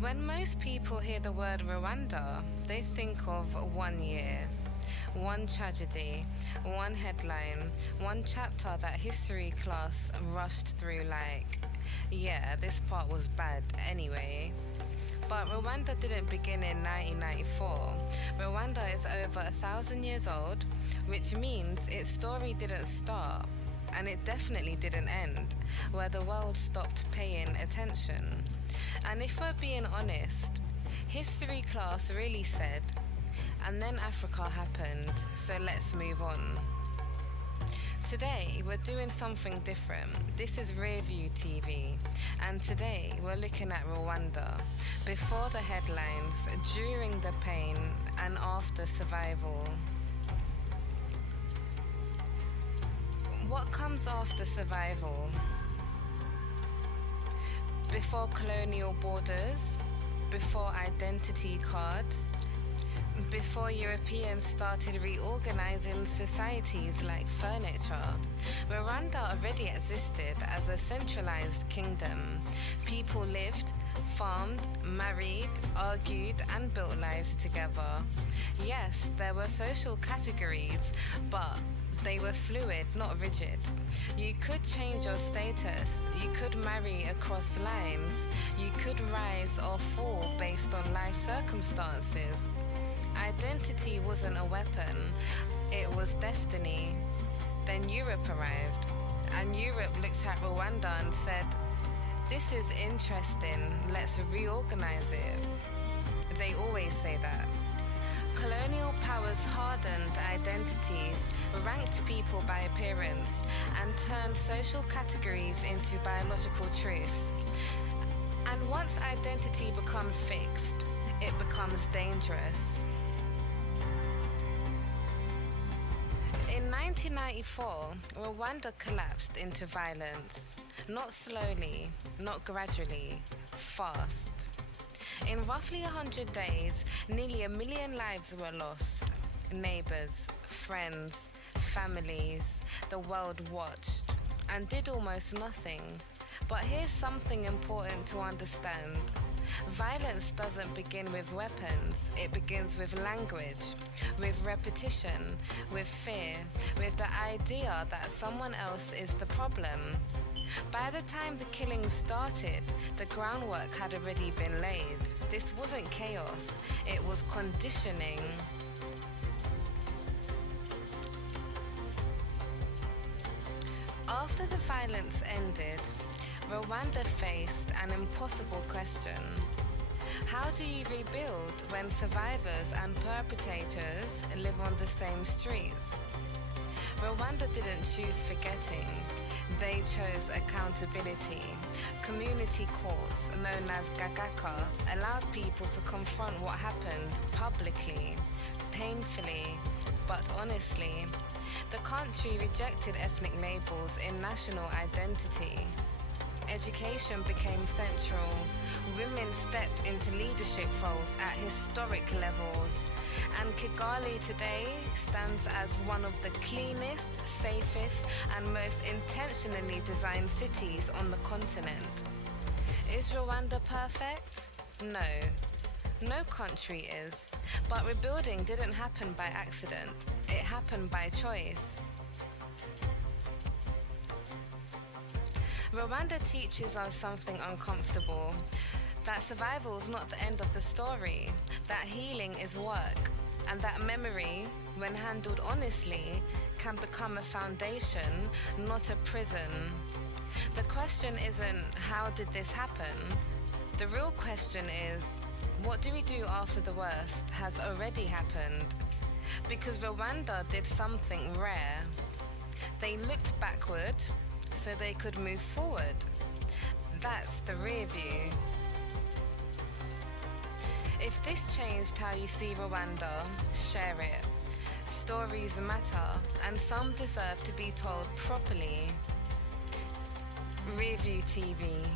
When most people hear the word Rwanda, they think of 1 year, one tragedy, one headline, one chapter that history class rushed through like, yeah, this part was bad anyway. But Rwanda didn't begin in 1994. Rwanda is over 1,000 years old, which means its story didn't start, and it definitely didn't end, where the world stopped paying attention. And if we're being honest, history class really said, and then Africa happened, so let's move on. Today, we're doing something different. This is RearView TV, and today we're looking at Rwanda, before the headlines, during the pain, and after survival. What comes after survival? Before colonial borders, before identity cards, before Europeans started reorganizing societies like furniture, Rwanda already existed as a centralized kingdom. People lived, farmed, married, argued, and built lives together. Yes, there were social categories, but they were fluid, not rigid. You could change your status, you could marry across lines, you could rise or fall based on life circumstances. Identity wasn't a weapon, it was destiny. Then Europe arrived, and Europe looked at Rwanda and said, "This is interesting, let's reorganize it." They always say that. Colonial powers hardened identities, ranked people by appearance, and turned social categories into biological truths. And once identity becomes fixed, it becomes dangerous. In 1994, Rwanda collapsed into violence. Not slowly, not gradually, fast. In roughly 100 days, nearly 1 million lives were lost. Neighbors, friends, families, the world watched and did almost nothing. But here's something important to understand. Violence doesn't begin with weapons, it begins with language, with repetition, with fear, with the idea that someone else is the problem. By the time the killings started, the groundwork had already been laid. This wasn't chaos, it was conditioning. After the violence ended, Rwanda faced an impossible question. How do you rebuild when survivors and perpetrators live on the same streets? Rwanda didn't choose forgetting. They chose accountability. Community courts, known as Gagaka, allowed people to confront what happened publicly, painfully, but honestly. The country rejected ethnic labels in national identity. Education became central. Women stepped into leadership roles at historic levels. And Kigali today stands as one of the cleanest, safest, and most intentionally designed cities on the continent. Is Rwanda perfect? No. No country is. But rebuilding didn't happen by accident. It happened by choice. Rwanda teaches us something uncomfortable. That survival is not the end of the story. That healing is work. And that memory, when handled honestly, can become a foundation, not a prison. The question isn't, how did this happen? The real question is, what do we do after the worst has already happened? Because Rwanda did something rare. They looked backward so they could move forward. That's the rear view. If this changed how you see Rwanda, share it. Stories matter, and some deserve to be told properly. RearView TV.